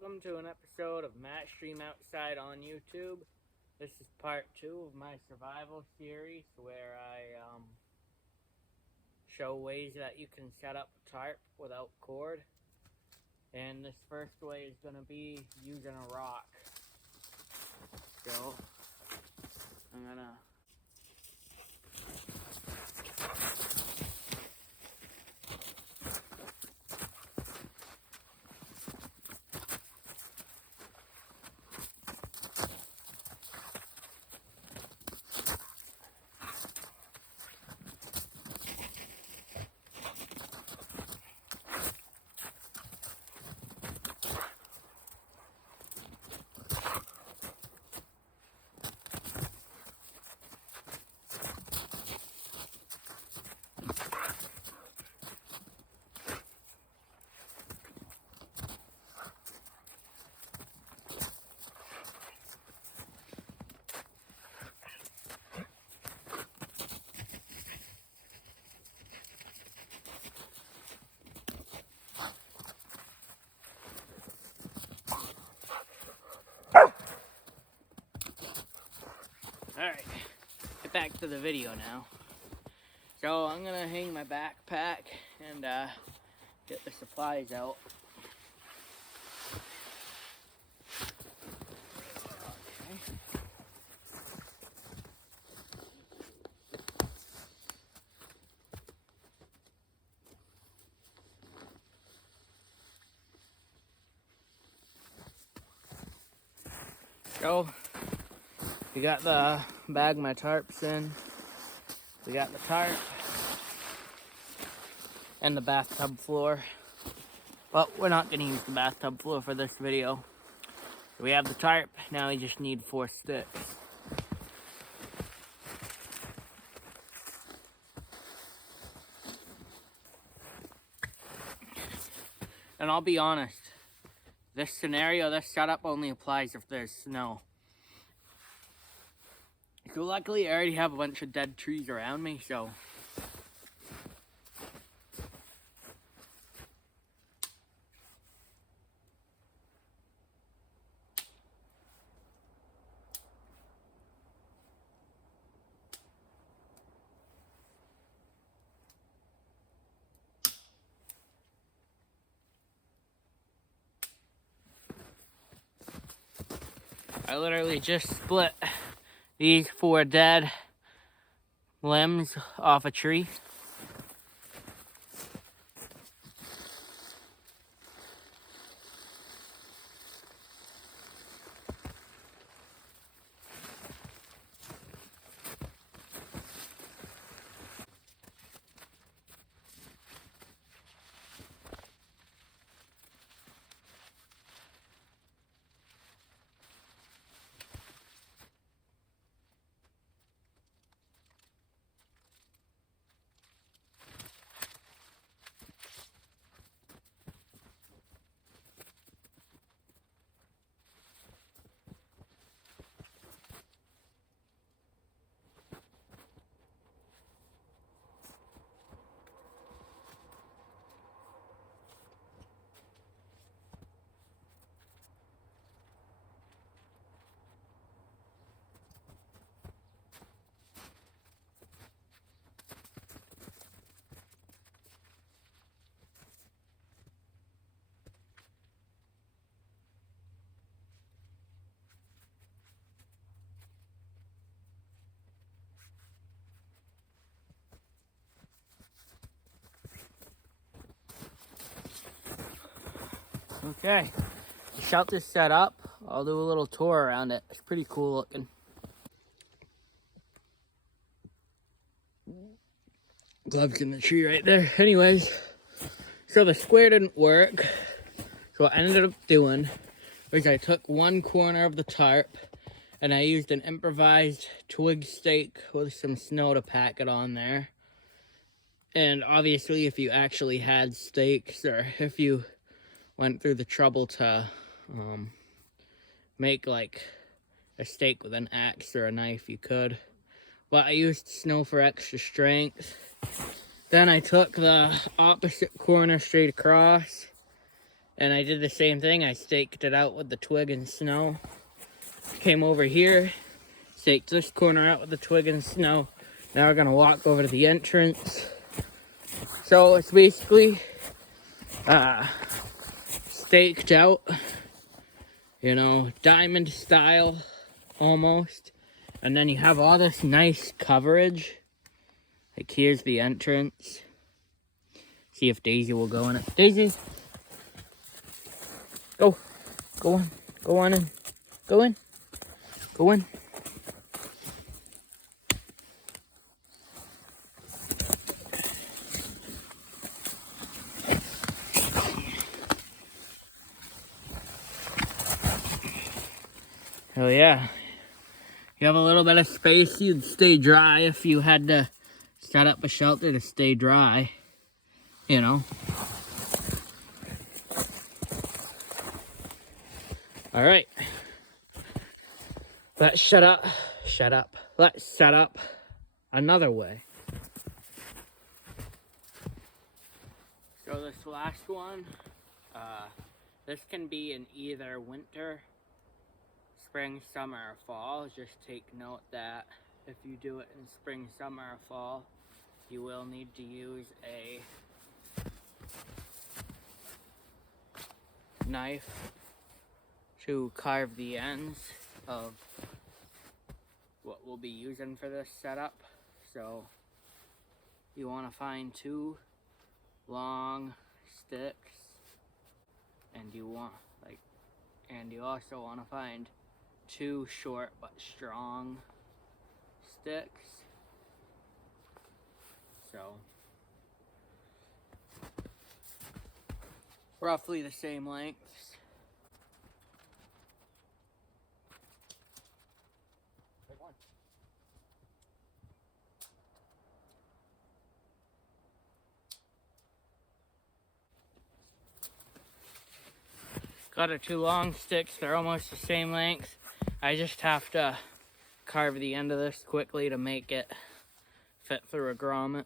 welcome to an episode of Matt Stream Outside on YouTube. This is part 2 of my survival series where I show ways that you can set up a tarp without cord. And this first way is going to be using a rock. So, I'm going to Alright, get back to the video now. So I'm gonna hang my backpack and get the supplies out. Okay. So we got the bag my tarps in. We got the tarp and the bathtub floor. But we're not going to use the bathtub floor for this video. We have the tarp, now we just need 4 sticks. And I'll be honest, this scenario, this setup only applies if there's snow. So luckily I already have a bunch of dead trees around me, so I literally just split these 4 dead limbs off a tree. Okay, the shelter's set up. I'll do a little tour around it. It's pretty cool looking. Gloves in the tree right there. Anyways, so the square didn't work. So what I ended up doing was I took one corner of the tarp and I used an improvised twig stake with some snow to pack it on there. And obviously if you actually had stakes, or if you went through the trouble to make like a stake with an axe or a knife, you could. But I used snow for extra strength. Then I took the opposite corner straight across And I did the same thing. I staked it out with the twig and snow. Came over here, staked this corner out with the twig and snow. Now we're gonna walk over to the entrance. So it's basically staked out, you know, diamond style almost. And then you have all this nice coverage. Like here's the entrance. See if Daisy will go in it. Daisy! Go! Go on. Go on in. Go in. Go in. Oh yeah. You have a little bit of space. You'd stay dry if you had to set up a shelter to stay dry. You know. All right. Let's shut up. Let's set up another way. So this last one, this can be in either winter, spring, summer, or fall. Just take note that if you do it in spring, summer, or fall, you will need to use a knife to carve the ends of what we'll be using for this setup. So you want to find 2 long sticks, and you also want to find 2 short but strong sticks. So roughly the same lengths. Got our 2 long sticks, they're almost the same length. I just have to carve the end of this quickly to make it fit through a grommet.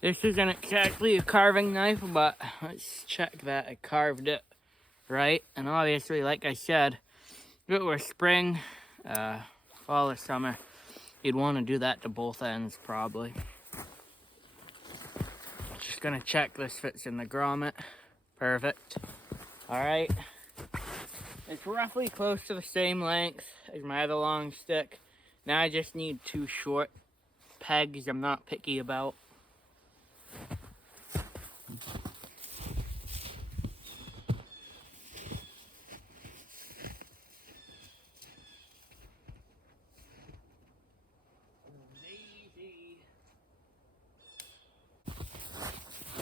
This isn't exactly a carving knife, but let's check that I carved it right. And obviously, like I said, if it were spring, fall or summer, you'd want to do that to both ends probably. Just gonna check this fits in the grommet. Perfect. All right. It's roughly close to the same length as my other long stick. Now I just need 2 short pegs I'm not picky about.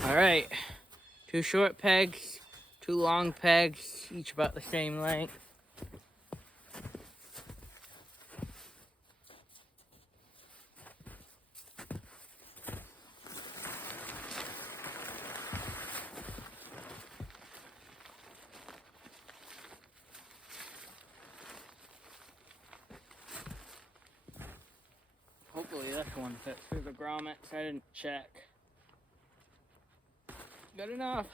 All right, 2 short pegs, 2 long pegs, each about the same length. Hopefully this one fits through the grommets. I didn't check. Good enough.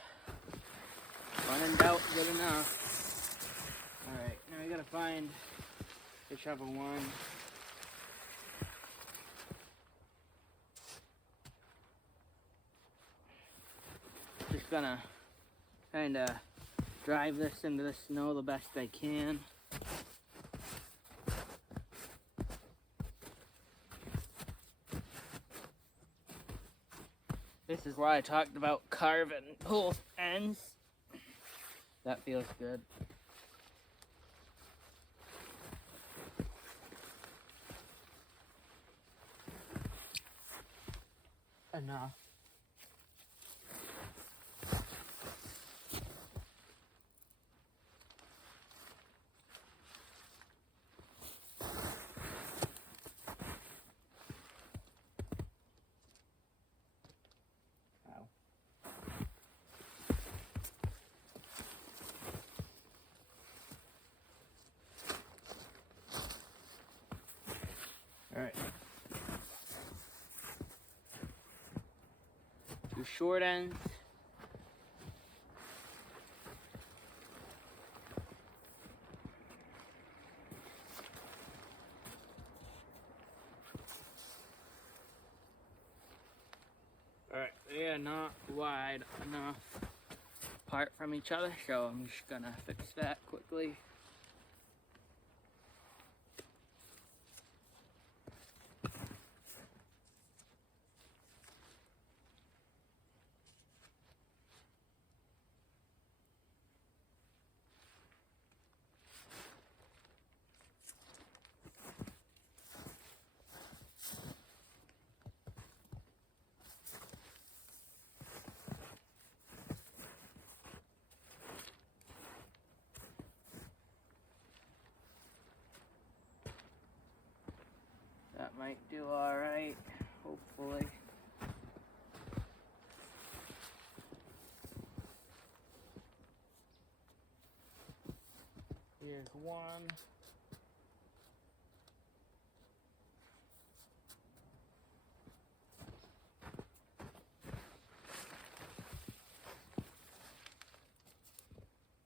When in doubt, good enough. Alright, now we gotta find whichever one. Just gonna kinda drive this into the snow the best I can. This is why I talked about carving both ends. That feels good. Enough. Alright. 2 short ends. Alright, they are not wide enough apart from each other, so I'm just gonna fix that quickly. That might do alright, hopefully. Here's one.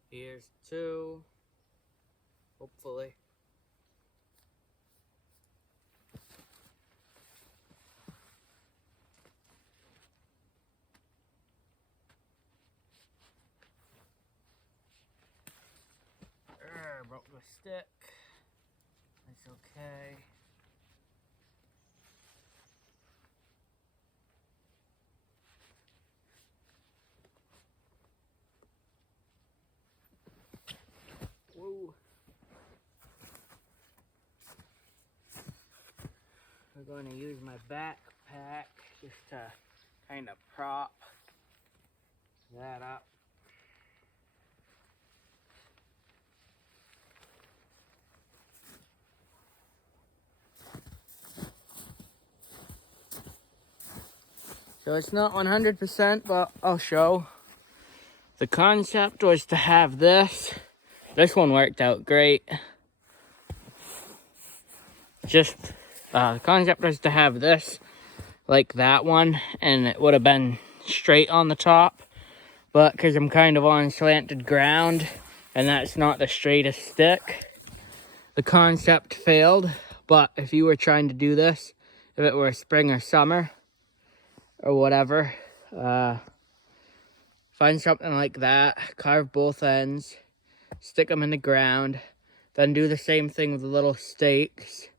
Here's 2, hopefully. Broke the stick. It's okay. Whoa. We're going to use my backpack just to kind of prop that up. So it's not 100%, but I'll show. The concept was to have this. This one worked out great. The concept was to have this like that one, and it would have been straight on the top. But because I'm kind of on slanted ground, and that's not the straightest stick, the concept failed. But if you were trying to do this, if it were spring or summer, or whatever, find something like that, carve both ends, stick them in the ground, then do the same thing with the little stakes,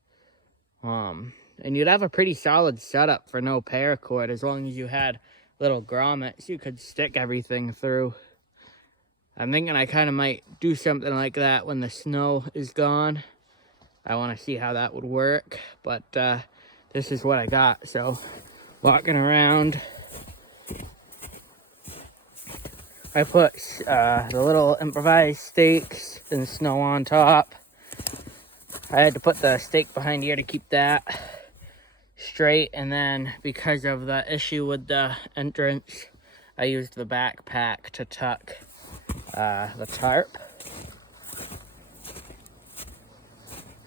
and you'd have a pretty solid setup for no paracord. As long as you had little grommets you could stick everything through. I'm thinking I kind of might do something like that when the snow is gone. I want to see how that would work, but this is what I got. So walking around, I put the little improvised stakes and snow on top. I had to put the stake behind here to keep that straight, and then because of the issue with the entrance, I used the backpack to tuck the tarp.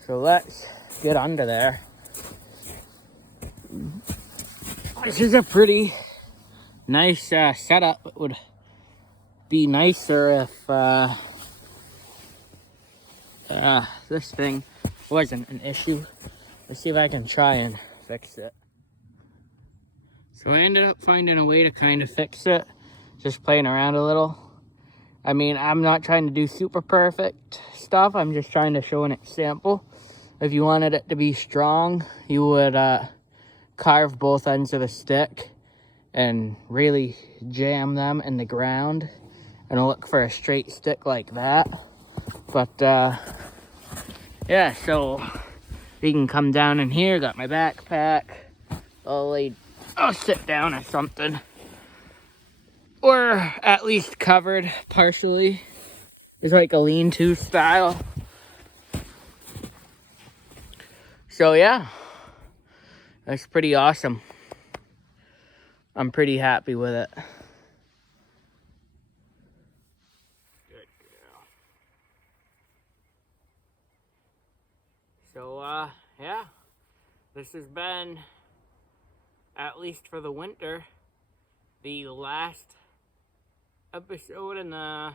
So let's get under there. This is a pretty nice setup. It would be nicer if this thing wasn't an issue. Let's see if I can try and fix it. So I ended up finding a way to kind of fix it, just playing around a little. I mean, I'm not trying to do super perfect stuff. I'm just trying to show an example. If you wanted it to be strong, you would carve both ends of the stick and really jam them in the ground and look for a straight stick like that. But yeah, so you can come down in here. Got my backpack. I'll sit down or something, or at least covered partially. It's like a lean-to style. So yeah, that's pretty awesome. I'm pretty happy with it. Good girl. So yeah, this has been, at least for the winter, the last episode in the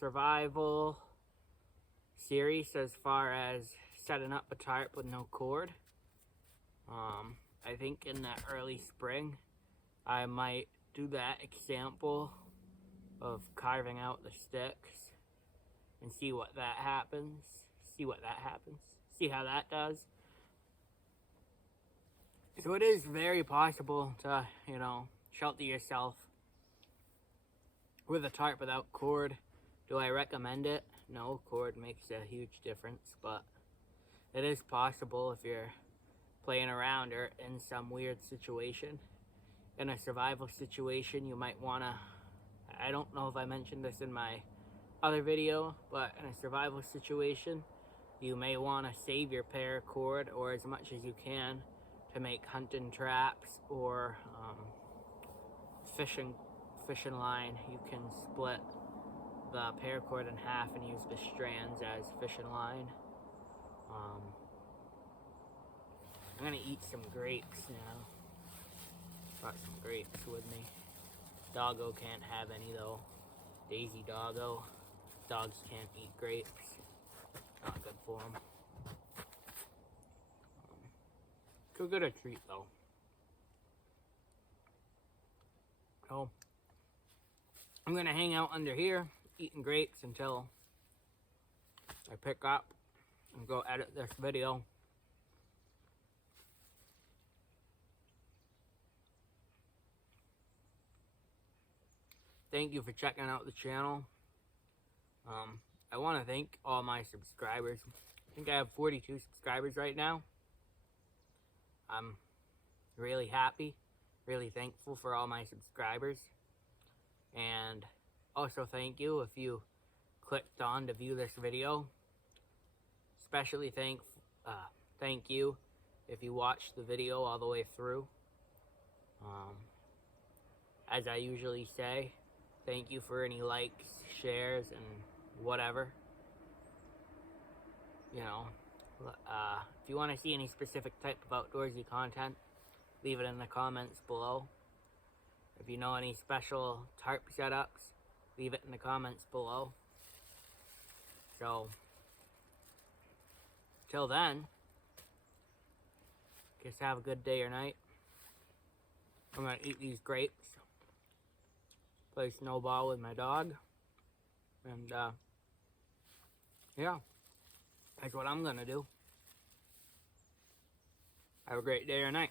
survival series as far as setting up a tarp with no cord. I think in the early spring I might do that example of carving out the sticks and see how that happens. See how that does. So it is very possible to, shelter yourself with a tarp without cord. Do I recommend it? No, cord makes a huge difference, but it is possible if you're playing around or in some weird situation. In a survival situation, you might want to, I don't know if I mentioned this in my other video, but in a survival situation, you may want to save your paracord or as much as you can to make hunting traps or fishing line. You can split the paracord in half and use the strands as fishing line. I'm gonna eat some grapes now. Brought some grapes with me. Doggo can't have any though. Daisy Doggo. Dogs can't eat grapes. Not good for them. Could get a treat though. So I'm gonna hang out under here eating grapes until I pick up and go edit this video. Thank you for checking out the channel. I want to thank all my subscribers. I think I have 42 subscribers right now. I'm really happy, really thankful for all my subscribers. And also thank you if you clicked on to view this video. Especially thank you if you watched the video all the way through. As I usually say, thank you for any likes, shares, and whatever. If you want to see any specific type of outdoorsy content, leave it in the comments below. If you know any special tarp setups, leave it in the comments below. So, till then, guess have a good day or night. I'm going to eat these grapes, play snowball with my dog, and yeah, that's what I'm going to do. Have a great day or night.